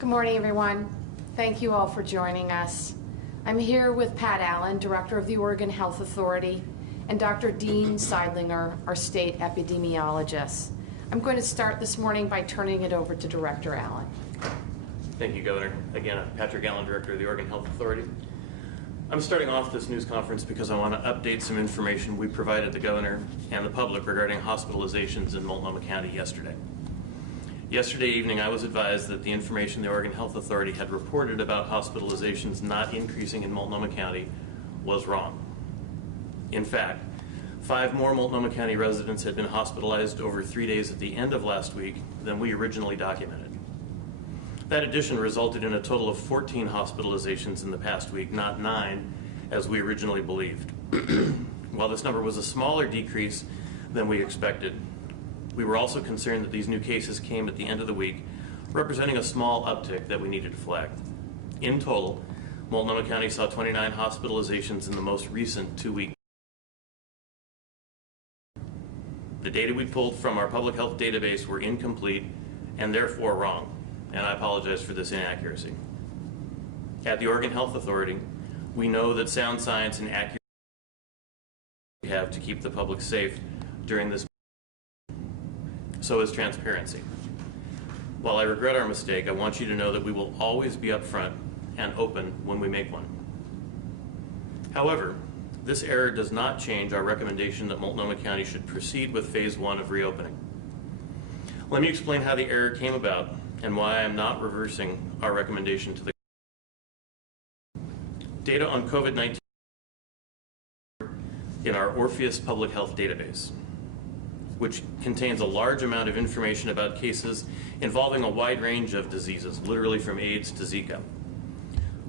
Good morning, everyone. Thank you all for joining us. I'm here with Pat Allen, Director of the Oregon Health Authority, and Dr. Dean Seidlinger, our state epidemiologist. I'm going to start this morning by turning it over to Director Allen. Thank you, Governor. Again, I'm Patrick Allen, Director of the Oregon Health Authority. I'm starting off this news conference because I want to update some information we provided the Governor and the public regarding hospitalizations in Multnomah County yesterday. Yesterday evening, I was advised that the information the Oregon Health Authority had reported about hospitalizations not increasing in Multnomah County was wrong. In fact, 5 more Multnomah County residents had been hospitalized over 3 days at the end of last week than we originally documented. That addition resulted in a total of 14 hospitalizations in the past week, not 9, as we originally believed. While this number was a smaller decrease than we expected, we were also concerned that these new cases came at the end of the week, representing a small uptick that we needed to flag. In total, Multnomah County saw 29 hospitalizations in the most recent 2 weeks. The data we pulled from our public health database were incomplete and therefore wrong, and I apologize for this inaccuracy. At the Oregon Health Authority, we know that sound science and accuracy we have to keep the public safe during this. So is transparency. While I regret our mistake, I want you to know that we will always be upfront and open when we make one. However, this error does not change our recommendation that Multnomah County should proceed with phase 1 of reopening. Let me explain how the error came about and why I am not reversing our recommendation to the data on COVID-19 in our Orpheus Public Health Database, which contains a large amount of information about cases involving a wide range of diseases, literally from AIDS to Zika.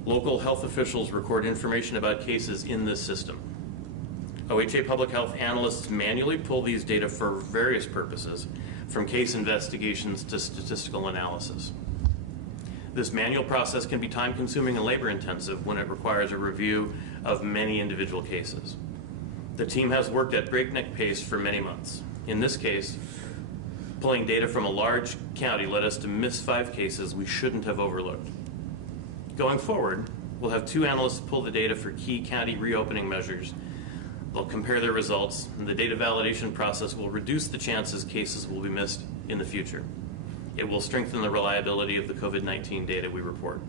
Local health officials record information about cases in this system. OHA Public Health analysts manually pull these data for various purposes, from case investigations to statistical analysis. This manual process can be time-consuming and labor-intensive when it requires a review of many individual cases. The team has worked at breakneck pace for many months. In this case, pulling data from a large county led us to miss 5 cases we shouldn't have overlooked. Going forward, we'll have 2 analysts pull the data for key county reopening measures. They'll compare their results, and the data validation process will reduce the chances cases will be missed in the future. It will strengthen the reliability of the COVID-19 data we report.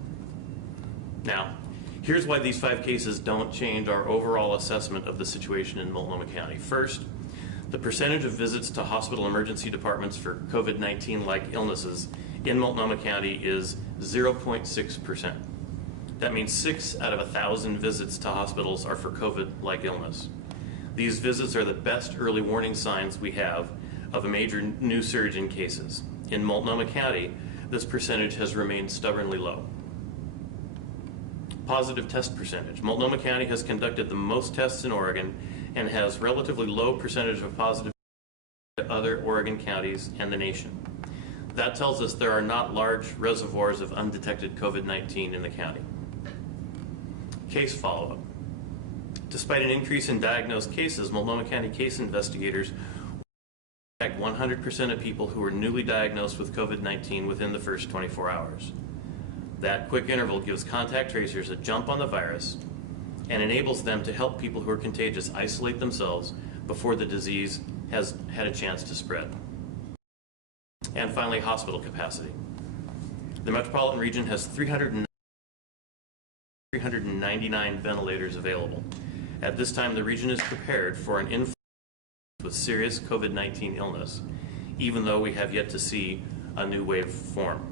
Now, here's why these 5 cases don't change our overall assessment of the situation in Multnomah County. First, the percentage of visits to hospital emergency departments for COVID-19-like illnesses in Multnomah County is 0.6%. That means 6 out of 1,000 visits to hospitals are for COVID-like illness. These visits are the best early warning signs we have of a major new surge in cases. In Multnomah County, this percentage has remained stubbornly low. Positive test percentage. Multnomah County has conducted the most tests in Oregon and has relatively low percentage of positive to other Oregon counties and the nation. That tells us there are not large reservoirs of undetected COVID-19 in the county. Case follow-up. Despite an increase in diagnosed cases, Multnomah County case investigators detect 100% of people who were newly diagnosed with COVID-19 within the first 24 hours. That quick interval gives contact tracers a jump on the virus and enables them to help people who are contagious isolate themselves before the disease has had a chance to spread. And finally, hospital capacity. The metropolitan region has 399 ventilators available. At this time, the region is prepared for an influx with serious COVID-19 illness, even though we have yet to see a new wave form.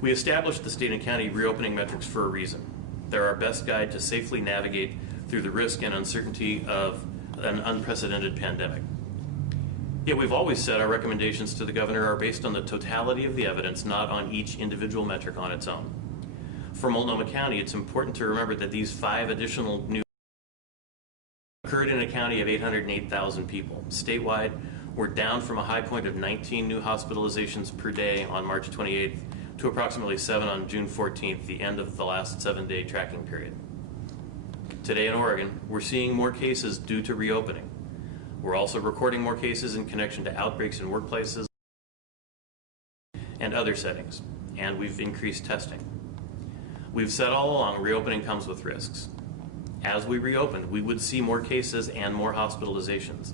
We established the state and county reopening metrics for a reason. They're our best guide to safely navigate through the risk and uncertainty of an unprecedented pandemic. Yet we've always said our recommendations to the governor are based on the totality of the evidence, not on each individual metric on its own. For Multnomah County, it's important to remember that these 5 additional new occurred in a county of 808,000 people. Statewide, we're down from a high point of 19 new hospitalizations per day on March 28th to approximately 7 on June 14th, the end of the last 7-day tracking period. Today in Oregon, we're seeing more cases due to reopening. We're also recording more cases in connection to outbreaks in workplaces and other settings. and we've increased testing. We've said all along, reopening comes with risks. As we reopened, we would see more cases and more hospitalizations.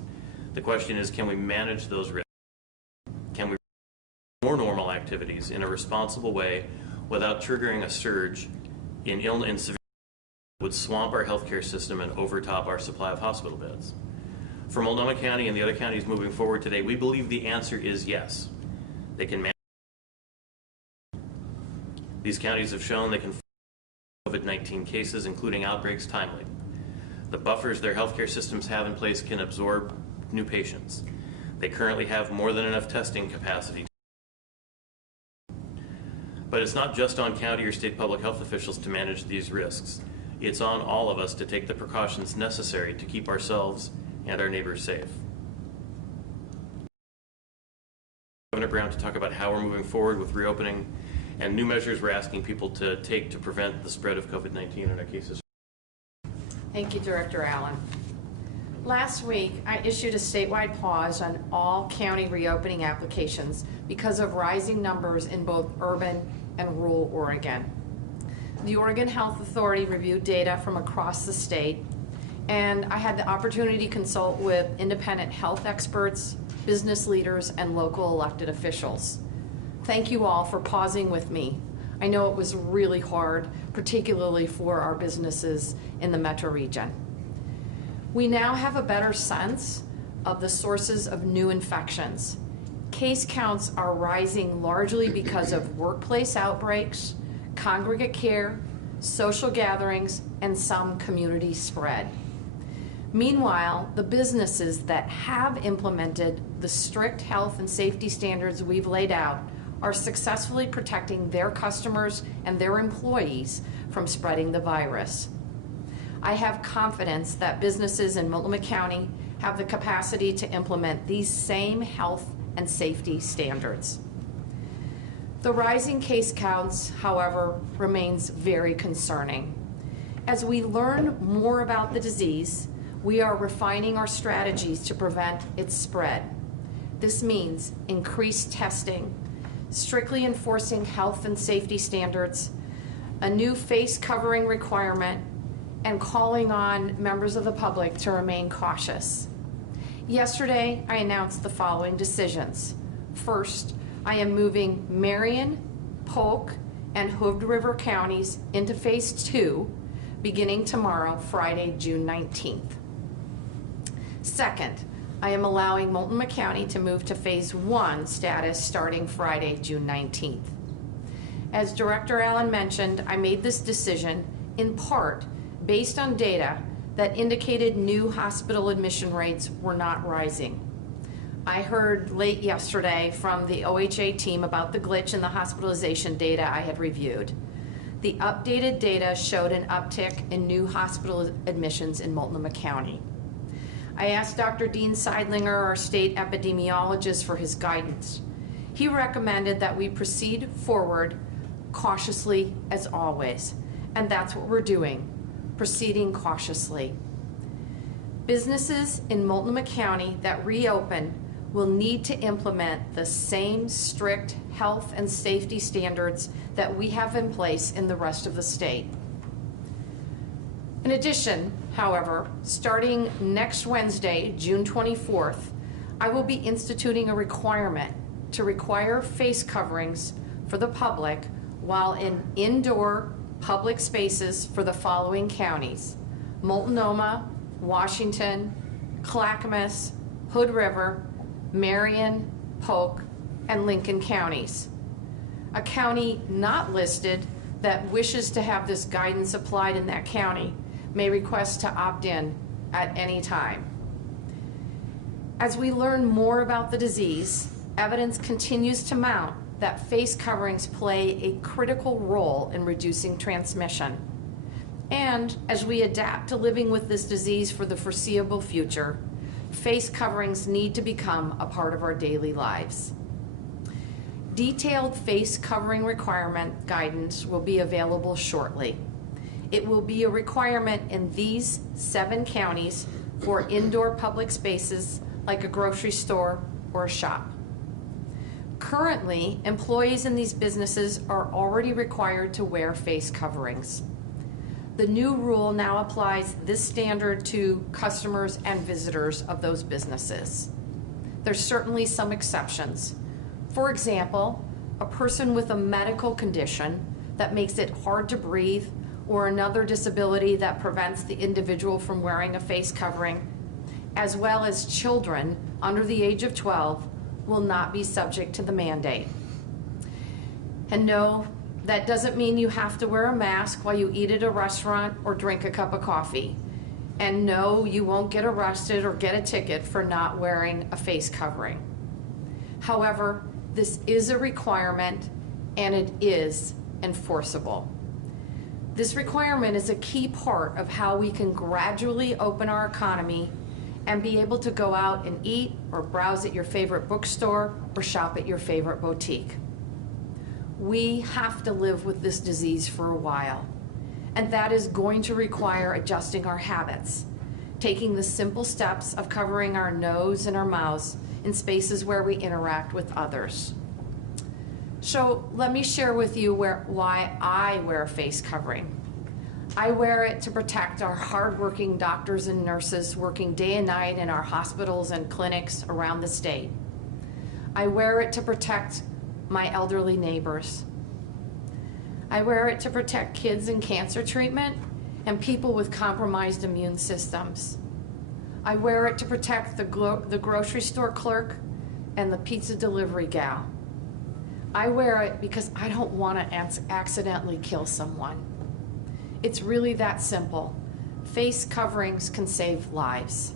The question is, can we manage those risks? Can we more normal activities in a responsible way without triggering a surge in severe that would swamp our healthcare system and overtop our supply of hospital beds? For Multnomah County and the other counties moving forward today, we believe the answer is yes. They can manage. These counties have shown they can fight COVID-19 cases, including outbreaks, timely. The buffers their healthcare systems have in place can absorb new patients. They currently have more than enough testing capacity. But it's not just on county or state public health officials to manage these risks. It's on all of us to take the precautions necessary to keep ourselves and our neighbors safe. Governor Brown to talk about how we're moving forward with reopening and new measures we're asking people to take to prevent the spread of COVID-19 in our cases. Thank you, Director Allen. Last week, I issued a statewide pause on all county reopening applications because of rising numbers in both urban and rural Oregon. The Oregon Health Authority reviewed data from across the state, and I had the opportunity to consult with independent health experts, business leaders, and local elected officials. Thank you all for pausing with me. I know it was really hard, particularly for our businesses in the metro region. We now have a better sense of the sources of new infections. Case counts are rising largely because of workplace outbreaks, congregate care, social gatherings, and some community spread. Meanwhile, the businesses that have implemented the strict health and safety standards we've laid out are successfully protecting their customers and their employees from spreading the virus. I have confidence that businesses in Multnomah County have the capacity to implement these same health and safety standards. The rising case counts, however, remains very concerning. As we learn more about the disease, we are refining our strategies to prevent its spread. This means increased testing, strictly enforcing health and safety standards, a new face covering requirement, and calling on members of the public to remain cautious. Yesterday, I announced the following decisions. First, I am moving Marion, Polk, and Hood River counties into Phase 2, beginning tomorrow, Friday, June 19th. Second, I am allowing Multnomah County to move to Phase 1 status starting Friday, June 19th. As Director Allen mentioned, I made this decision in part based on data that indicated new hospital admission rates were not rising. I heard late yesterday from the OHA team about the glitch in the hospitalization data I had reviewed. The updated data showed an uptick in new hospital admissions in Multnomah County. I asked Dr. Dean Seidlinger, our state epidemiologist, for his guidance. He recommended that we proceed forward cautiously as always, and that's what we're doing, proceeding cautiously. Businesses in Multnomah County that reopen will need to implement the same strict health and safety standards that we have in place in the rest of the state. In addition, however, starting next Wednesday, June 24th, I will be instituting a requirement to require face coverings for the public while in indoor public spaces for the following counties: Multnomah, Washington, Clackamas, Hood River, Marion, Polk, and Lincoln counties. A county not listed that wishes to have this guidance applied in that county may request to opt in at any time. As we learn more about the disease, evidence continues to mount that face coverings play a critical role in reducing transmission. And as we adapt to living with this disease for the foreseeable future, face coverings need to become a part of our daily lives. Detailed face covering requirement guidance will be available shortly. It will be a requirement in these 7 counties for indoor public spaces like a grocery store or a shop. Currently, employees in these businesses are already required to wear face coverings. The new rule now applies this standard to customers and visitors of those businesses. There's certainly some exceptions. For example, a person with a medical condition that makes it hard to breathe, or another disability that prevents the individual from wearing a face covering, as well as children under the age of 12, will not be subject to the mandate. And no, that doesn't mean you have to wear a mask while you eat at a restaurant or drink a cup of coffee. And no, you won't get arrested or get a ticket for not wearing a face covering. However, this is a requirement and it is enforceable. This requirement is a key part of how we can gradually open our economy and be able to go out and eat or browse at your favorite bookstore or shop at your favorite boutique. We have to live with this disease for a while, and that is going to require adjusting our habits, taking the simple steps of covering our nose and our mouths in spaces where we interact with others. So let me share with you why I wear a face covering. I wear it to protect our hardworking doctors and nurses working day and night in our hospitals and clinics around the state. I wear it to protect my elderly neighbors. I wear it to protect kids in cancer treatment and people with compromised immune systems. I wear it to protect the grocery store clerk and the pizza delivery gal. I wear it because I don't want to accidentally kill someone. It's really that simple. Face coverings can save lives.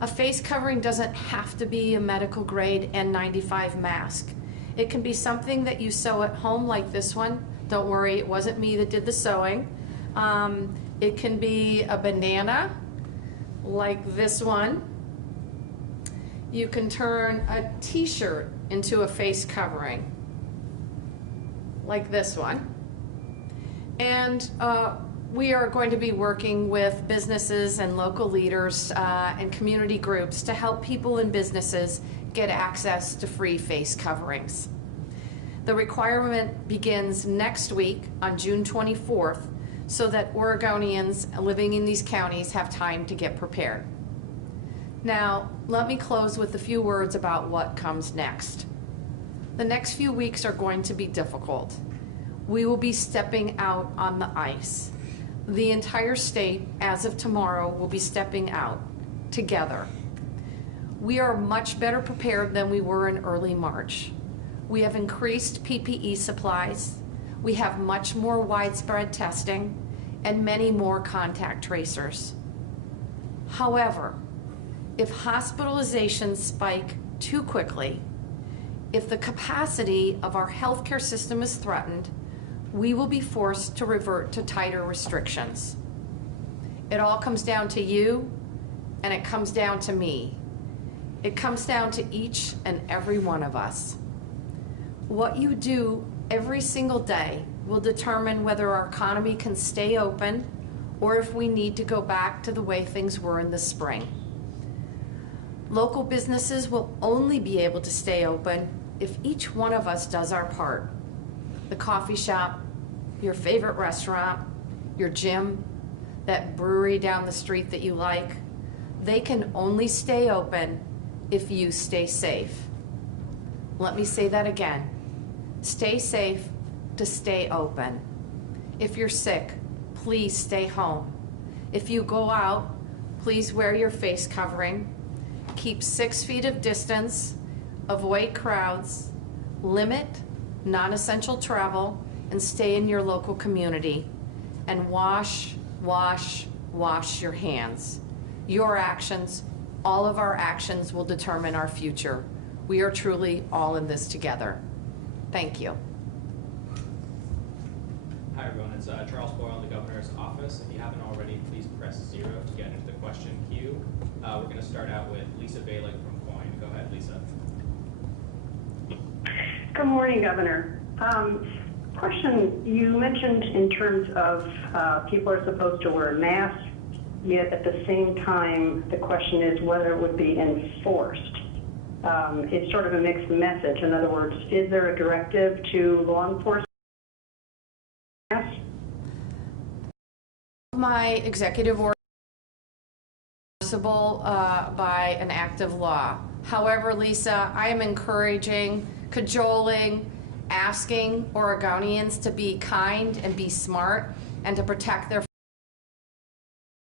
A face covering doesn't have to be a medical grade N95 mask. It can be something that you sew at home like this one. Don't worry, it wasn't me that did the sewing. It can be a banana like this one. You can turn a t-shirt into a face covering like this one. And we are going to be working with businesses and local leaders and community groups to help people and businesses get access to free face coverings. The requirement begins next week on June 24th so that Oregonians living in these counties have time to get prepared. Now, let me close with a few words about what comes next. The next few weeks are going to be difficult. We will be stepping out on the ice. The entire state, as of tomorrow, will be stepping out together. We are much better prepared than we were in early March. We have increased PPE supplies. We have much more widespread testing and many more contact tracers. However, if hospitalizations spike too quickly, if the capacity of our healthcare system is threatened, we will be forced to revert to tighter restrictions. It all comes down to you, and it comes down to me. It comes down to each and every one of us. What you do every single day will determine whether our economy can stay open or if we need to go back to the way things were in the spring. Local businesses will only be able to stay open if each one of us does our part. The coffee shop, your favorite restaurant, your gym, that brewery down the street that you like, they can only stay open if you stay safe. Let me say that again. Stay safe to stay open. If you're sick, please stay home. If you go out, please wear your face covering. Keep 6 feet of distance, avoid crowds, limit non-essential travel, and stay in your local community. And wash your hands. Your actions, all of our actions will determine our future. We are truly all in this together. Thank you. Hi everyone, it's Charles Boyle in the Governor's Office. If you haven't already, please press 0 to get into the question queue. We're going to start out with Lisa Balick from Coin. Go ahead, Lisa. Good morning, Governor. Question, you mentioned in terms of people are supposed to wear masks, yet at the same time, the question is whether it would be enforced. it's sort of a mixed message. In other words, is there a directive to law enforcement? Yes. My executive order is enforceable by an act of law. However, Lisa, I am encouraging, cajoling, asking Oregonians to be kind and be smart and to protect their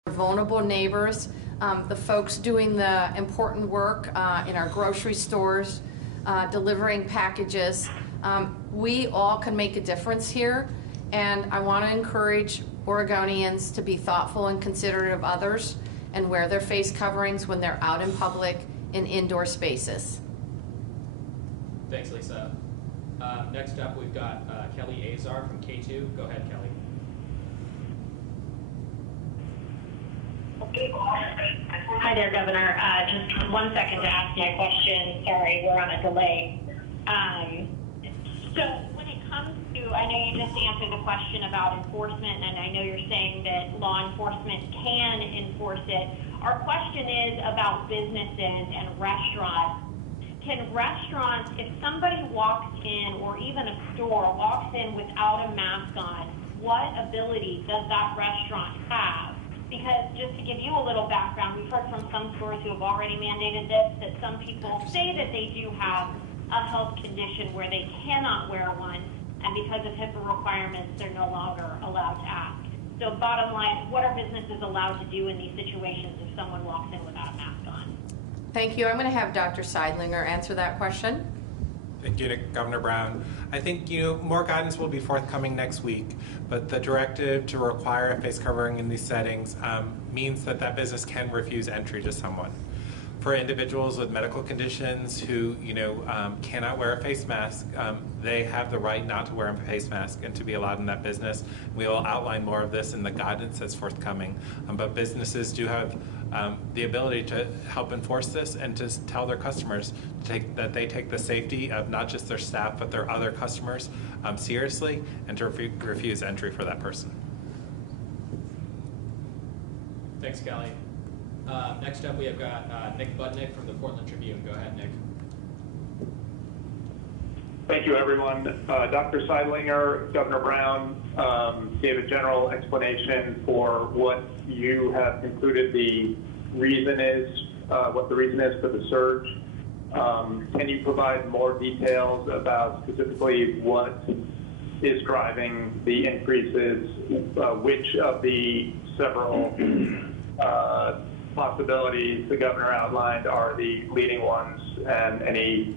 vulnerable neighbors, the folks doing the important work in our grocery stores, delivering packages. We all can make a difference here, and I want to encourage Oregonians to be thoughtful and considerate of others and wear their face coverings when they're out in public in indoor spaces. Thanks, Lisa. Next up, we've got Kelly Azar from K2. Go ahead, Kelly. Hi there, Governor. Just 1 second to ask my question. Sorry, we're on a delay. So when it comes to, I know you just answered the question about enforcement, and I know you're saying that law enforcement can enforce it. Our question is about businesses and restaurants. Can restaurants, if somebody walks in, or even a store walks in without a mask on, what ability does that restaurant have? Because just to give you a little background, we've heard from some stores who have already mandated this, that some people say that they do have a health condition where they cannot wear one, and because of HIPAA requirements, they're no longer allowed to ask. So bottom line, what are businesses allowed to do in these situations if someone walks in without a mask on? Thank you. I'm going to have Dr. Seidlinger answer that question. Thank you, Governor Brown. I think more guidance will be forthcoming next week, but the directive to require a face covering in these settings means that business can refuse entry to someone. For individuals with medical conditions who cannot wear a face mask, they have the right not to wear a face mask and to be allowed in that business. We will outline more of this in the guidance that's forthcoming, but businesses do have the ability to help enforce this and to tell their customers that they take the safety of not just their staff but their other customers seriously, and to refuse entry for that person. Thanks, Kelly. Next up, we have got Nick Budnick from the Portland Tribune. Go ahead, Nick. Thank you, everyone. Dr. Seidlinger, Governor Brown gave a general explanation for what you have concluded the reason is, what the reason is for the surge. Can you provide more details about specifically what is driving the increases? Which of the several possibilities the governor outlined are the leading ones, and any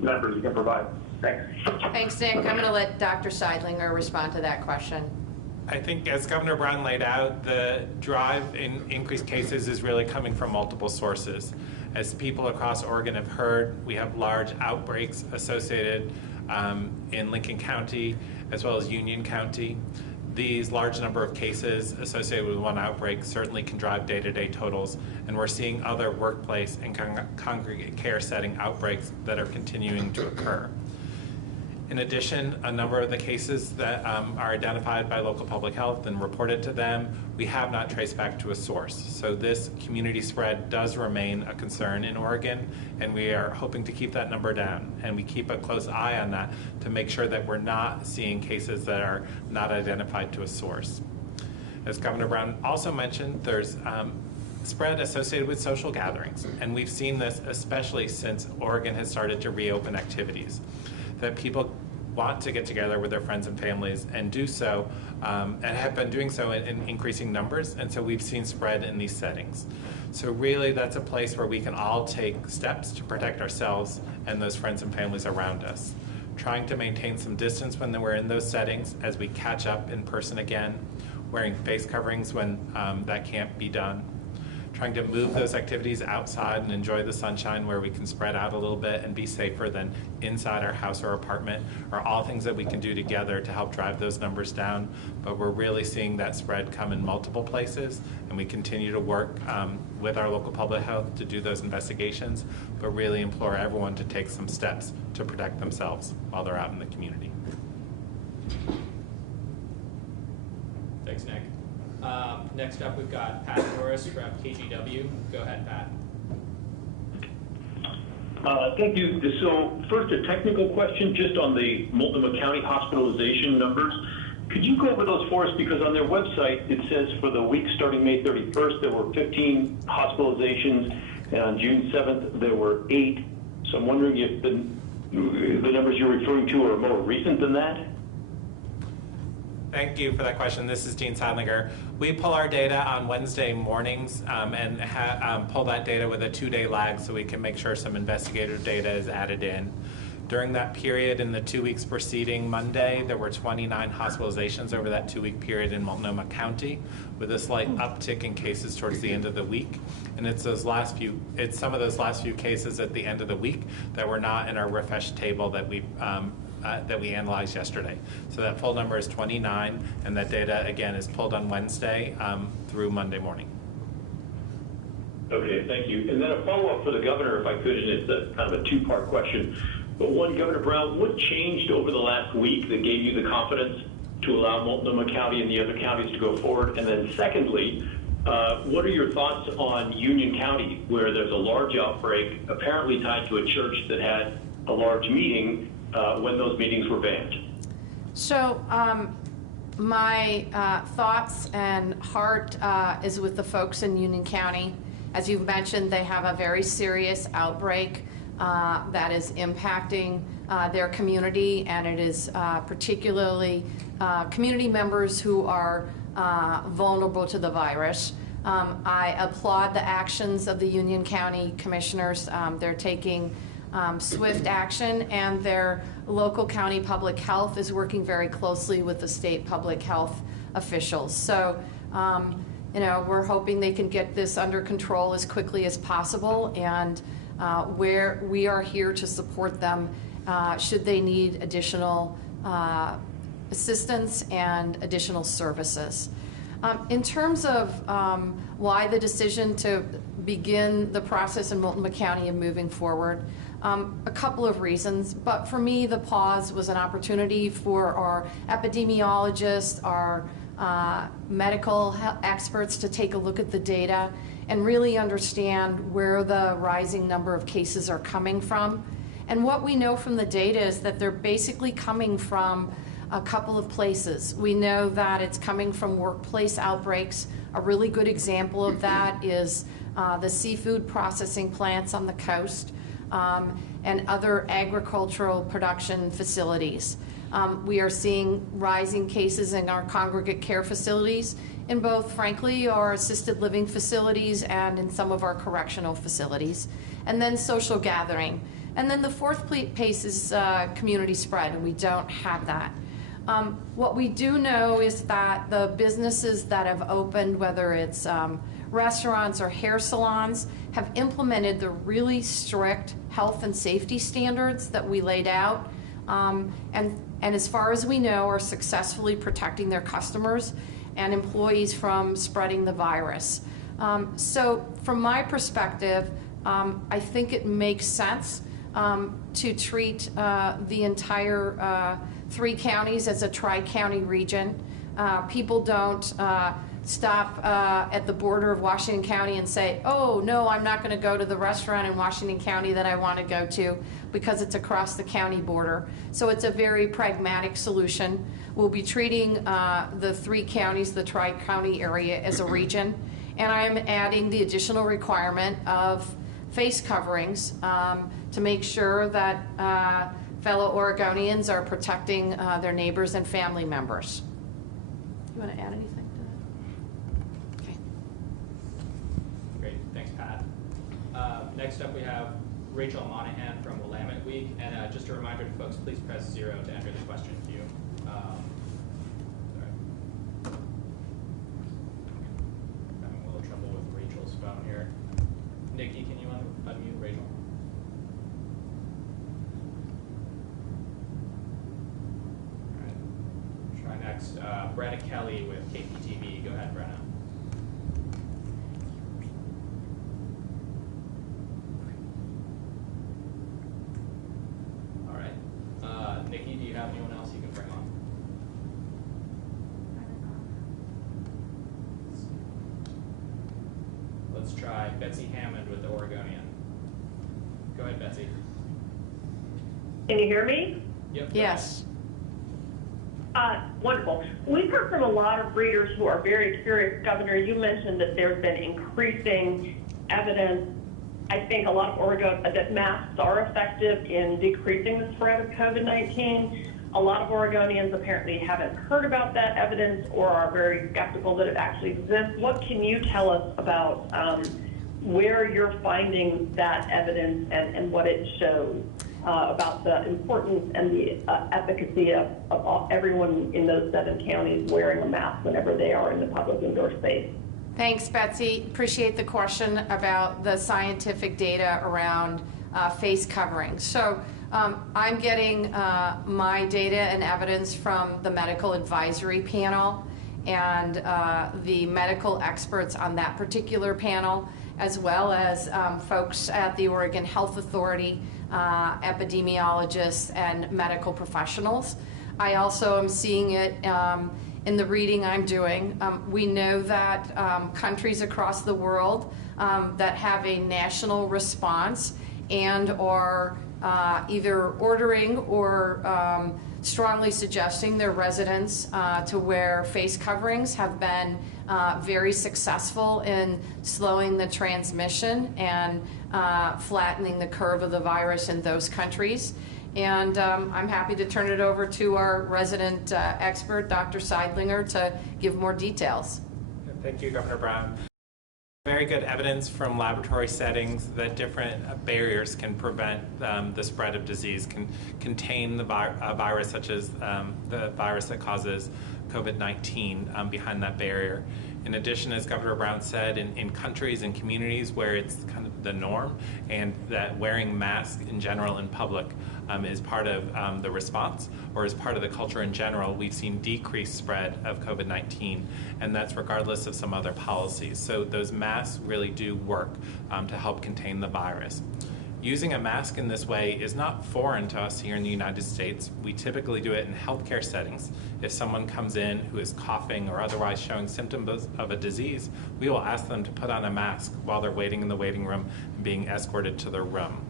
numbers you can provide? Thanks. Thanks, Nick. I'm going to let Dr. Seidlinger respond to that question. I think as Governor Brown laid out, the drive in increased cases is really coming from multiple sources. As people across Oregon have heard, we have large outbreaks associated in Lincoln County as well as Union County. These large number of cases associated with one outbreak certainly can drive day-to-day totals, and we're seeing other workplace and congregate care setting outbreaks that are continuing to occur. In addition, a number of the cases that are identified by local public health and reported to them, we have not traced back to a source. So this community spread does remain a concern in Oregon, and we are hoping to keep that number down. And we keep a close eye on that to make sure that we're not seeing cases that are not identified to a source. As Governor Brown also mentioned, there's spread associated with social gatherings. And we've seen this especially since Oregon has started to reopen activities, that people want to get together with their friends and families and do so, and have been doing so in increasing numbers, and so we've seen spread in these settings. So really that's a place where we can all take steps to protect ourselves and those friends and families around us. Trying to maintain some distance when we're in those settings as we catch up in person again, wearing face coverings when that can't be done, trying to move those activities outside and enjoy the sunshine where we can spread out a little bit and be safer than inside our house or apartment, are all things that we can do together to help drive those numbers down. But we're really seeing that spread come in multiple places, and we continue to work with our local public health to do those investigations, but really implore everyone to take some steps to protect themselves while they're out in the community. Thanks, Nick. Next up, we've got Pat Norris from KGW. Go ahead, Pat. Thank you. So first, a technical question just on the Multnomah County hospitalization numbers. Could you go over those for us? Because on their website, it says for the week starting May 31st, there were 15 hospitalizations, and on June 7th, there were 8. So I'm wondering if the numbers you're referring to are more recent than that? Thank you for that question. This is Dean Seidlinger. We pull our data on Wednesday mornings and pull that data with a 2-day lag so we can make sure some investigative data is added in. During that period, in the 2 weeks preceding Monday, there were 29 hospitalizations over that 2-week period in Multnomah County, with a slight uptick in cases towards the end of the week. And it's some of those last few cases at the end of the week that were not in our refresh table that we analyzed yesterday. So that full number is 29, and that data again is pulled on Wednesday through Monday morning. Okay, thank you. And then a follow-up for the governor, if I could, and it's a kind of a 2-part question. But one, Governor Brown, what changed over the last week that gave you the confidence to allow Multnomah County and the other counties to go forward? And then secondly, what are your thoughts on Union County, where there's a large outbreak apparently tied to a church that had a large meeting when those meetings were banned? So my thoughts and heart is with the folks in Union County. As you've mentioned, they have a very serious outbreak that is impacting their community, and it is particularly community members who are vulnerable to the virus. I applaud the actions of the Union County commissioners. They're taking swift action, and their local county public health is working very closely with the state public health officials. So, we're hoping they can get this under control as quickly as possible, and where we are here to support them should they need additional assistance and additional services. In terms of why the decision to begin the process in Multnomah County and moving forward, a couple of reasons, but for me the pause was an opportunity for our epidemiologists, our medical experts to take a look at the data and really understand where the rising number of cases are coming from. And what we know from the data is that they're basically coming from a couple of places. We know that it's coming from workplace outbreaks. A really good example of that is the seafood processing plants on the coast and other agricultural production facilities. We are seeing rising cases in our congregate care facilities, in both, frankly, our assisted living facilities and in some of our correctional facilities. And then social gathering. And then the fourth pace is community spread, and we don't have that. What we do know is that the businesses that have opened, whether it's restaurants or hair salons, have implemented the really strict health and safety standards that we laid out, and as far as we know, are successfully protecting their customers and employees from spreading the virus. So from my perspective, I think it makes sense to treat the entire 3 counties as a tri-county region. People don't stop at the border of Washington County and say, oh, no, I'm not going to go to the restaurant in Washington County that I want to go to because it's across the county border. So it's a very pragmatic solution. We'll be treating the 3 counties, the tri-county area, as a region. And I'm adding the additional requirement of face coverings to make sure that fellow Oregonians are protecting their neighbors and family members. You want to add anything to that? Okay. Great, thanks, Pat. Next up, we have Rachel Monahan from Willamette Week, and just a reminder to folks, please press 0 to enter the question queue. Having a little trouble with Rachel's phone here. Nikki, can you unmute Rachel? All right. Try next. Brenna Kelly with KPTV. Go ahead, Brenna. All right. Nikki, do you have anyone else you can bring on? Let's try Betsy Hammond with the Oregonian. Go Go ahead, Betsy. Can you hear me? Yep. Yes. Wonderful. We've heard from a lot of readers who are very curious. Governor, you mentioned that there's been increasing evidence, I think a lot of Oregon, that masks are effective in decreasing the spread of COVID-19. A lot of Oregonians apparently haven't heard about that evidence or are very skeptical that it actually exists. What can you tell us about where you're finding that evidence and what it shows about the importance and the efficacy of everyone in those 7 counties wearing a mask whenever they are in the public indoor space? Thanks, Betsy. Appreciate the question about the scientific data around face coverings. So I'm getting my data and evidence from the medical advisory panel and the medical experts on that particular panel, as well as folks at the Oregon Health Authority, epidemiologists, and medical professionals. I also am seeing it in the reading I'm doing. We know that countries across the world that have a national response and are either ordering or strongly suggesting their residents to wear face coverings have been very successful in slowing the transmission and flattening the curve of the virus in those countries. And I'm happy to turn it over to our resident expert, Dr. Seidlinger, to give more details. Thank you, Governor Brown. Very good evidence from laboratory settings that different barriers can prevent the spread of disease, can contain the virus, such as the virus that causes COVID-19 behind that barrier. In addition, as Governor Brown said, in countries and communities where it's kind of the norm and that wearing masks in general in public is part of the response or is part of the culture in general, we've seen decreased spread of COVID-19, and that's regardless of some other policies. So those masks really do work to help contain the virus. Using a mask in this way is not foreign to us here in the United States. We typically do it in healthcare settings. If someone comes in who is coughing or otherwise showing symptoms of a disease, we will ask them to put on a mask while they're waiting in the waiting room and being escorted to their room.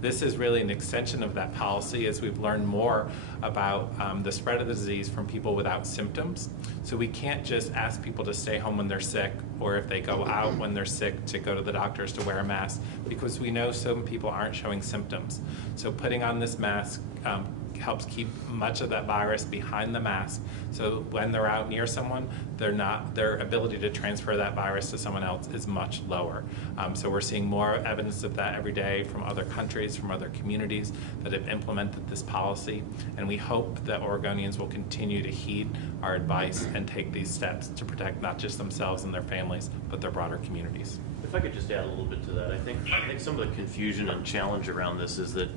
This is really an extension of that policy as we've learned more about the spread of the disease from people without symptoms. So we can't just ask people to stay home when they're sick, or if they go out when they're sick to go to the doctors to wear a mask, because we know some people aren't showing symptoms. So putting on this mask helps keep much of that virus behind the mask, so when they're out near someone, their ability to transfer that virus to someone else is much lower. So we're seeing more evidence of that every day from other countries, from other communities that have implemented this policy, and we hope that Oregonians will continue to heed our advice and take these steps to protect not just themselves and their families, but their broader communities. If I could just add a little bit to that, I think some of the confusion and challenge around this is that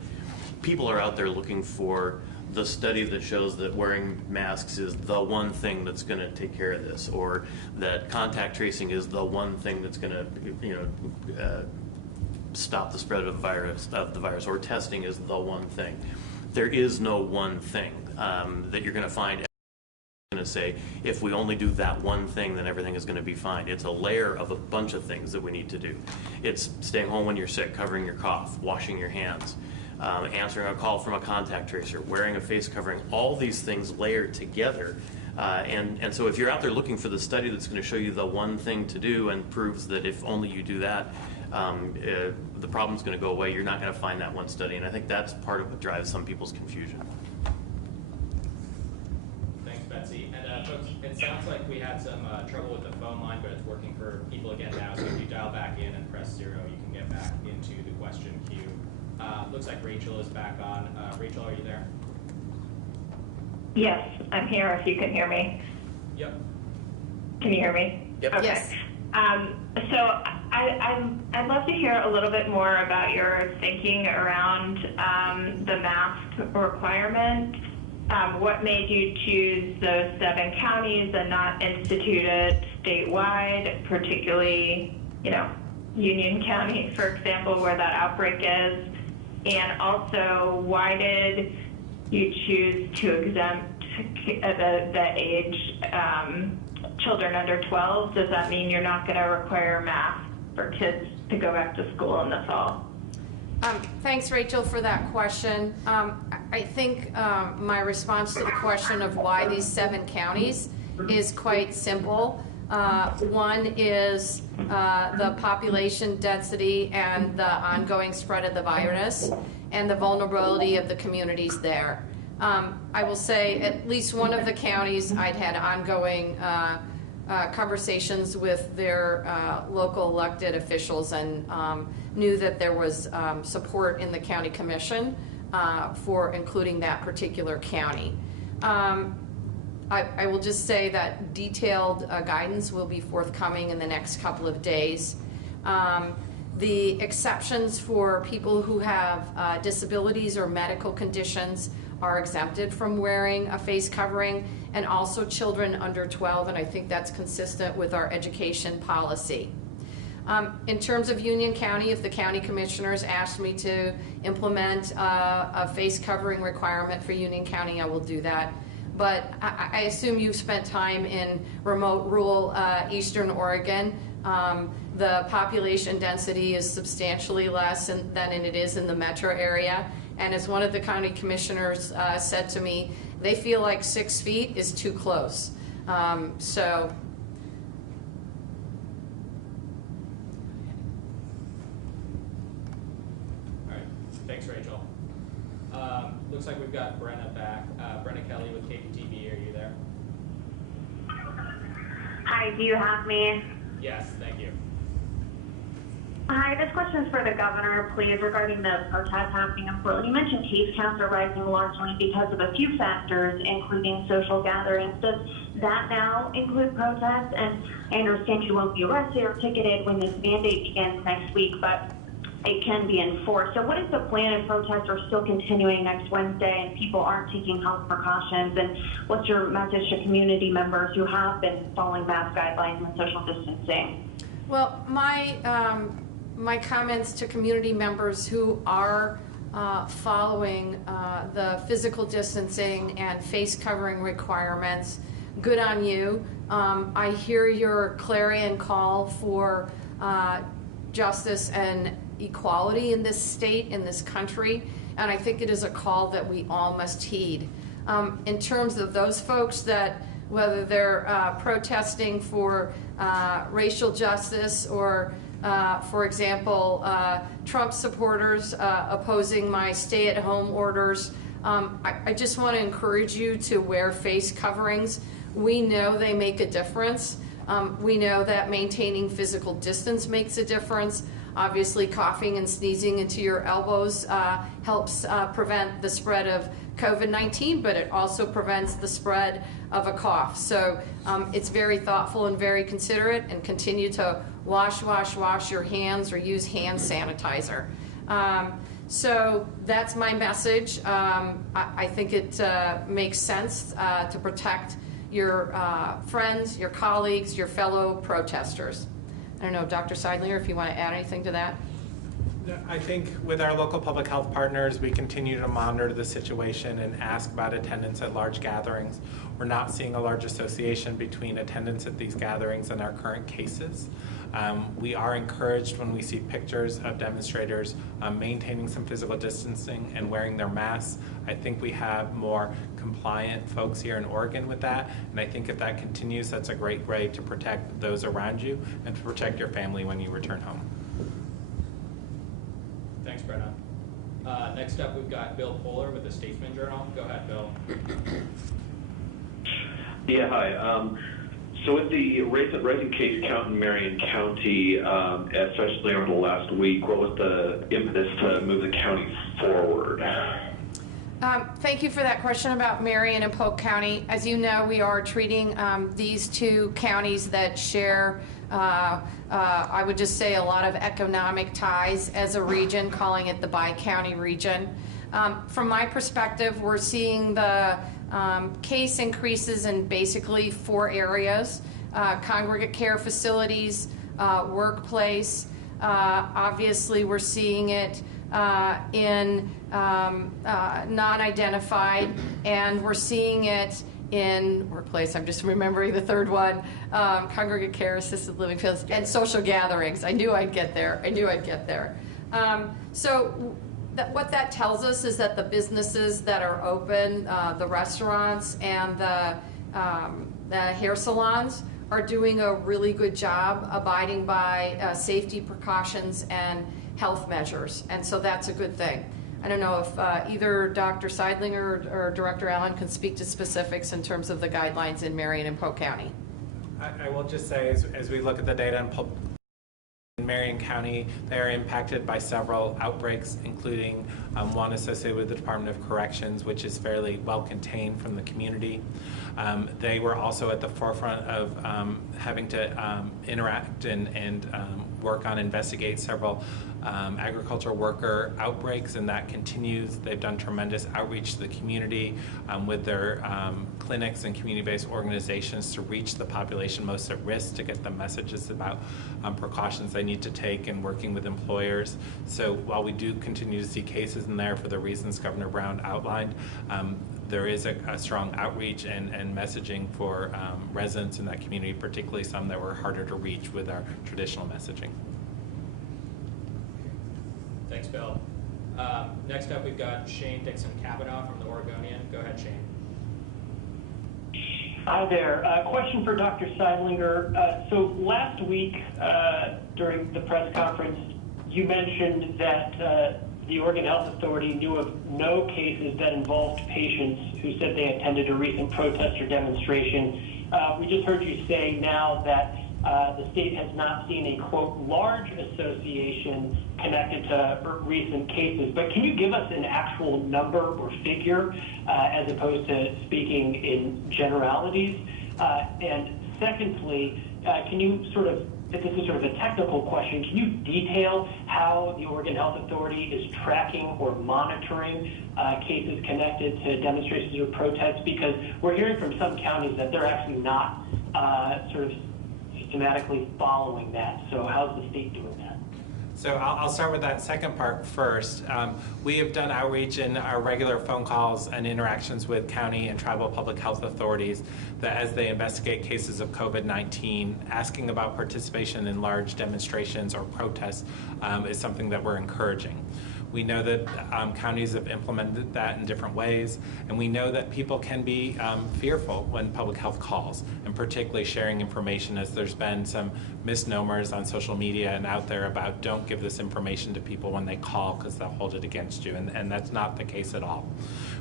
people are out there looking for the study that shows that wearing masks is the one thing that's going to take care of this, or that contact tracing is the one thing that's going to, stop the spread of the virus, or testing is the one thing. There is no one thing that you're going to find. Going to say, if we only do that one thing, then everything is going to be fine. It's a layer of a bunch of things that we need to do. It's staying home when you're sick, covering your cough, washing your hands, answering a call from a contact tracer, wearing a face covering, all these things layered together. And so if you're out there looking for the study that's going to show you the one thing to do and proves that if only you do that, the problem's going to go away, you're not going to find that one study. And I think that's part of what drives some people's confusion. Thanks, Betsy. And folks, it sounds like we had some trouble with the phone line, but it's working for people again now. So if you dial back in and press 0, you can get back into the question queue. Looks like Rachel is back on. Rachel, are you there? Yes, I'm here if you can hear me. Yep. Can you hear me? Yep. Okay. Yes. So I'd love to hear a little bit more about your thinking around the mask requirement. What made you choose those 7 counties and not institute it statewide, particularly, Union County, for example, where that outbreak is? And also, why did you choose to exempt the age children under 12? Does that mean you're not going to require masks for kids to go back to school in the fall? Thanks, Rachel, for that question. I think my response to the question of why these 7 counties is quite simple. One is the population density and the ongoing spread of the virus and the vulnerability of the communities there. I will say at least one of the counties I'd had ongoing conversations with their local elected officials and knew that there was support in the county commission for including that particular county. I will just say that detailed guidance will be forthcoming in the next couple of days. The exceptions for people who have disabilities or medical conditions are exempted from wearing a face covering, and also children under 12, and I think that's consistent with our education policy. In terms of Union County, if the county commissioners asked me to implement a face covering requirement for Union County, I will do that. But I assume you've spent time in remote rural eastern Oregon. The population density is substantially less than it is in the metro area. And as one of the county commissioners said to me, they feel like 6 feet is too close. So. All right, thanks, Rachel. Looks like we've got Brenna back. Brenna Kelly with KPTV, are you there? Hi, do you have me? Yes, thank you. Hi, this question is for the governor, please, regarding the protests happening in Portland. You mentioned case counts are rising largely because of a few factors, including social gatherings. Does that now include protests? And I understand you won't be arrested or ticketed when this mandate begins next week, but it can be enforced. So what is the plan if protests are still continuing next Wednesday and people aren't taking health precautions? And what's your message to community members who have been following mask guidelines and social distancing? Well, my comments to community members who are following the physical distancing and face covering requirements, good on you. I hear your clarion call for justice and equality in this state, in this country, and I think it is a call that we all must heed. In terms of those folks that, whether they're protesting for racial justice or for example, Trump supporters opposing my stay-at-home orders, I just want to encourage you to wear face coverings. We know they make a difference. We know that maintaining physical distance makes a difference. Obviously, coughing and sneezing into your elbows helps prevent the spread of COVID-19, but it also prevents the spread of a cough. So it's very thoughtful and very considerate, and continue to wash your hands or use hand sanitizer. So that's my message. I think it makes sense to protect your friends, your colleagues, your fellow protesters. I don't know, Dr. Seidlinger, if you want to add anything to that. I think with our local public health partners, we continue to monitor the situation and ask about attendance at large gatherings. We're not seeing a large association between attendance at these gatherings and our current cases. We are encouraged when we see pictures of demonstrators maintaining some physical distancing and wearing their masks. I think we have more compliant folks here in Oregon with that, and I think if that continues, that's a great way to protect those around you and to protect your family when you return home. Thanks, Brenna. Next up, we've got Bill Poehler with the Statesman Journal. Go ahead, Bill. Yeah, hi. So with the rising case count in Marion County, especially over the last week, what was the impetus to move the county forward? Thank you for that question about Marion and Polk County. As you know, we are treating these two counties that share, I would just say, a lot of economic ties as a region, calling it the Bi-County region. From my perspective, we're seeing the case increases in basically 4 areas: congregate care facilities, workplace. Obviously, we're seeing it in non-identified, and we're seeing it in workplace. I'm just remembering the third one: congregate care, assisted living, and social gatherings. I knew I'd get there. What that tells us is that the businesses that are open, the restaurants and the hair salons, are doing a really good job abiding by safety precautions and health measures, and so that's a good thing. I don't know if either Dr. Seidlinger or Director Allen can speak to specifics in terms of the guidelines in Marion and Polk County. I will just say, as we look at the data in Marion County, they are impacted by several outbreaks, including one associated with the Department of Corrections, which is fairly well contained from the community. They were also at the forefront of having to interact and work on, investigate several agricultural worker outbreaks, and that continues. They've done tremendous outreach to the community with their clinics and community-based organizations to reach the population most at risk, to get the messages about precautions they need to take, and working with employers. So while we do continue to see cases in there for the reasons Governor Brown outlined, there is a strong outreach and messaging for residents in that community, particularly some that were harder to reach with our traditional messaging. Thanks, Bill. Next up, we've got Shane Dixon-Kavanaugh from the Oregonian. Go ahead, Shane. Hi there. Question for Dr. Seidlinger. So last week during the press conference, you mentioned that the Oregon Health Authority knew of no cases that involved patients who said they attended a recent protest or demonstration. We just heard you say now that the state has not seen a, quote, large association connected to recent cases. But can you give us an actual number or figure as opposed to speaking in generalities? And secondly, can you sort of, if this is sort of a technical question, can you detail how the Oregon Health Authority is tracking or monitoring cases connected to demonstrations or protests? Because we're hearing from some counties that they're actually not sort of systematically following that. So how's the state doing that? So I'll start with that second part first. We have done outreach in our regular phone calls and interactions with county and tribal public health authorities that as they investigate cases of COVID-19, asking about participation in large demonstrations or protests is something that we're encouraging. We know that counties have implemented that in different ways, and we know that people can be fearful when public health calls, and particularly sharing information, as there's been some misnomers on social media and out there about don't give this information to people when they call because they'll hold it against you, and that's not the case at all.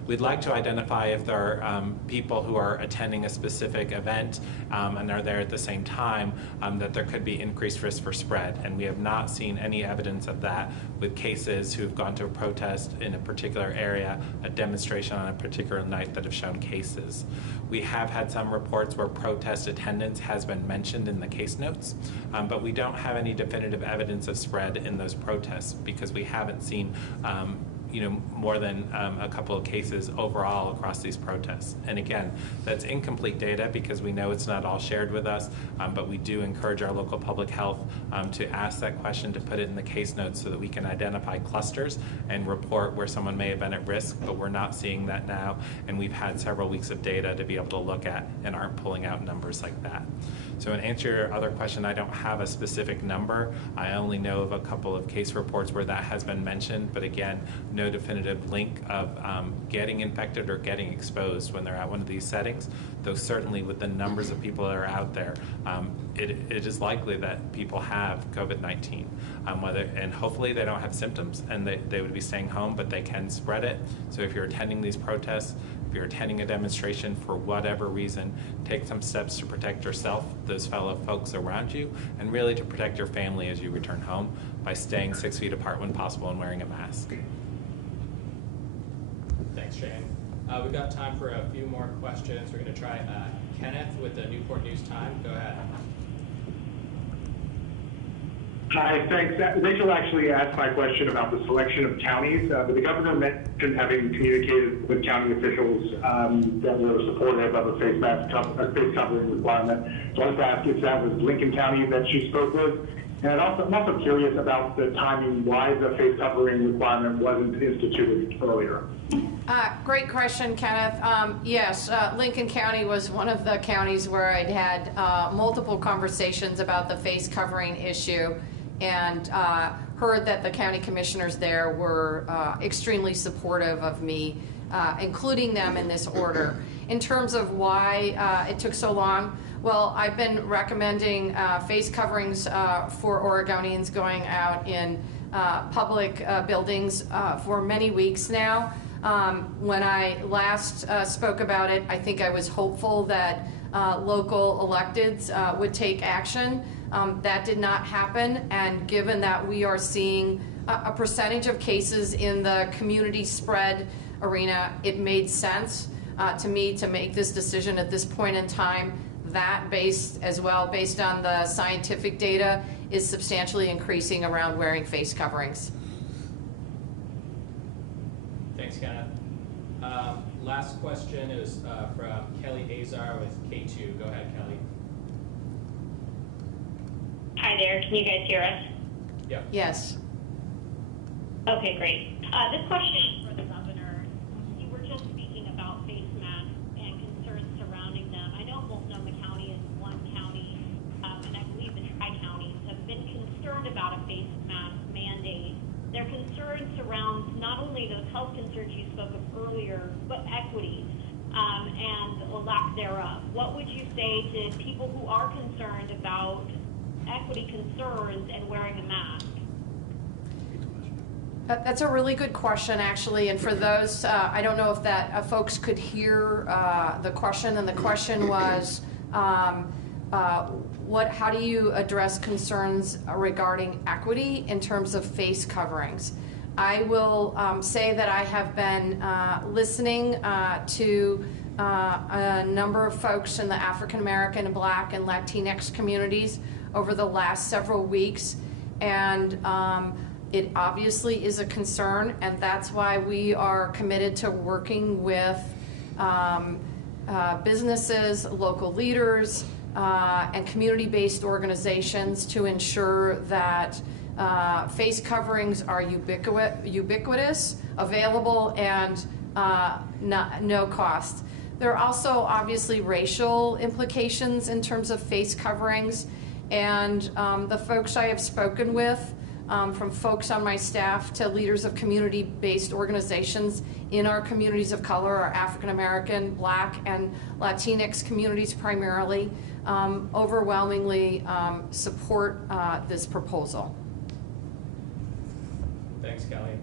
We'd like to identify if there are people who are attending a specific event and are there at the same time, that there could be increased risk for spread, and we have not seen any evidence of that with cases who've gone to a protest in a particular area, a demonstration on a particular night that have shown cases. We have had some reports where protest attendance has been mentioned in the case notes, but we don't have any definitive evidence of spread in those protests because we haven't seen more than a couple of cases overall across these protests. And again, that's incomplete data because we know it's not all shared with us, but we do encourage our local public health to ask that question, to put it in the case notes so that we can identify clusters and report where someone may have been at risk, but we're not seeing that now. And we've had several weeks of data to be able to look at and aren't pulling out numbers like that. So in answer to your other question, I don't have a specific number. I only know of a couple of case reports where that has been mentioned, but again, no definitive link of getting infected or getting exposed when they're at one of these settings, though certainly with the numbers of people that are out there, it is likely that people have COVID-19, and hopefully they don't have symptoms and they would be staying home, but they can spread it. So if you're attending these protests, if you're attending a demonstration for whatever reason, take some steps to protect yourself, those fellow folks around you, and really to protect your family as you return home by staying 6 feet apart when possible and wearing a mask. Thanks, Shane. We've got time for a few more questions. We're going to try Kenneth with the Newport News Time. Go ahead. Hi, thanks. Rachel actually asked my question about the selection of counties, but the governor mentioned having communicated with county officials that were supportive of a face covering requirement. So I wanted to ask if that was Lincoln County that she spoke with. And I'm also curious about the timing, why the face covering requirement wasn't instituted earlier. Great question, Kenneth. Yes, Lincoln County was one of the counties where I'd had multiple conversations about the face covering issue. and heard that the county commissioners there were extremely supportive of me, including them in this order. In terms of why it took so long, well, I've been recommending face coverings for Oregonians going out in public buildings for many weeks now. When I last spoke about it, I think I was hopeful that local electeds would take action. That did not happen, and given that we are seeing a percentage of cases in the community spread arena, it made sense to me to make this decision at this point in time. That based on the scientific data, is substantially increasing around wearing face coverings. Thanks, Kenneth. Last question is from Kelly Azar with K2. Go ahead, Kelly. Hi there, can you guys hear us? Yep. Yes. Okay, great. This question is for the governor. You were just speaking about face masks and concerns surrounding them. I know Multnomah County is one county, and I believe the tri-counties have been concerned about a face mask mandate. Their concern surrounds not only those health concerns you spoke of earlier, but equity and the lack thereof. What would you say to people who are concerned about equity concerns and wearing a mask? That's a really good question, actually, and for those, I don't know if that folks could hear the question, and the question was, how do you address concerns regarding equity in terms of face coverings? I will say that I have been listening to a number of folks in the African American, Black, and Latinx communities over the last several weeks, and it obviously is a concern, and that's why we are committed to working with businesses, local leaders, and community-based organizations to ensure that face coverings are ubiquitous, available, and no cost. There are also obviously racial implications in terms of face coverings, and the folks I have spoken with, from folks on my staff to leaders of community-based organizations in our communities of color, our African American, Black, and Latinx communities primarily, overwhelmingly support this proposal. Thanks, Kelly.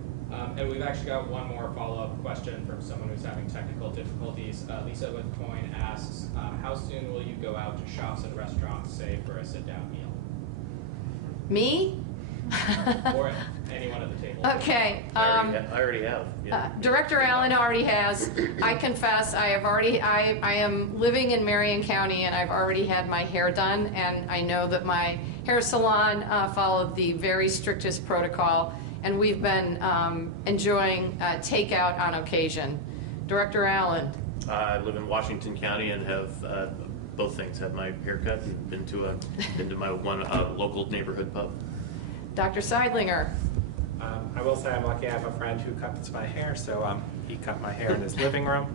And we've actually got one more follow-up question from someone who's having technical difficulties. Lisa with Coin asks, how soon will you go out to shops and restaurants, say, for a sit-down meal? Me? Or anyone at the table. Okay. I already have. Yeah. Director Allen already has. I confess, I am living in Marion County, and I've already had my hair done, and I know that my hair salon followed the very strictest protocol, and we've been enjoying takeout on occasion. Director Allen. I live in Washington County and have both things. Have my hair cut and been to my one local neighborhood pub. Dr. Seidlinger. I will say I'm lucky I have a friend who cuts my hair, so he cut my hair in his living room.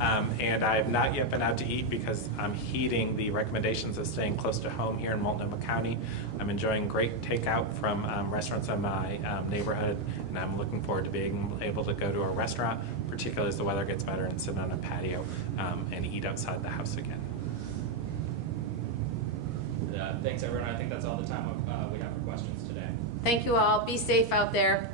And I have not yet been out to eat because I'm heeding the recommendations of staying close to home here in Multnomah County. I'm enjoying great takeout from restaurants in my neighborhood, and I'm looking forward to being able to go to a restaurant, particularly as the weather gets better, and sit on a patio and eat outside the house again. Thanks, everyone. I think that's all the time we have for questions today. Thank you all. Be safe out there.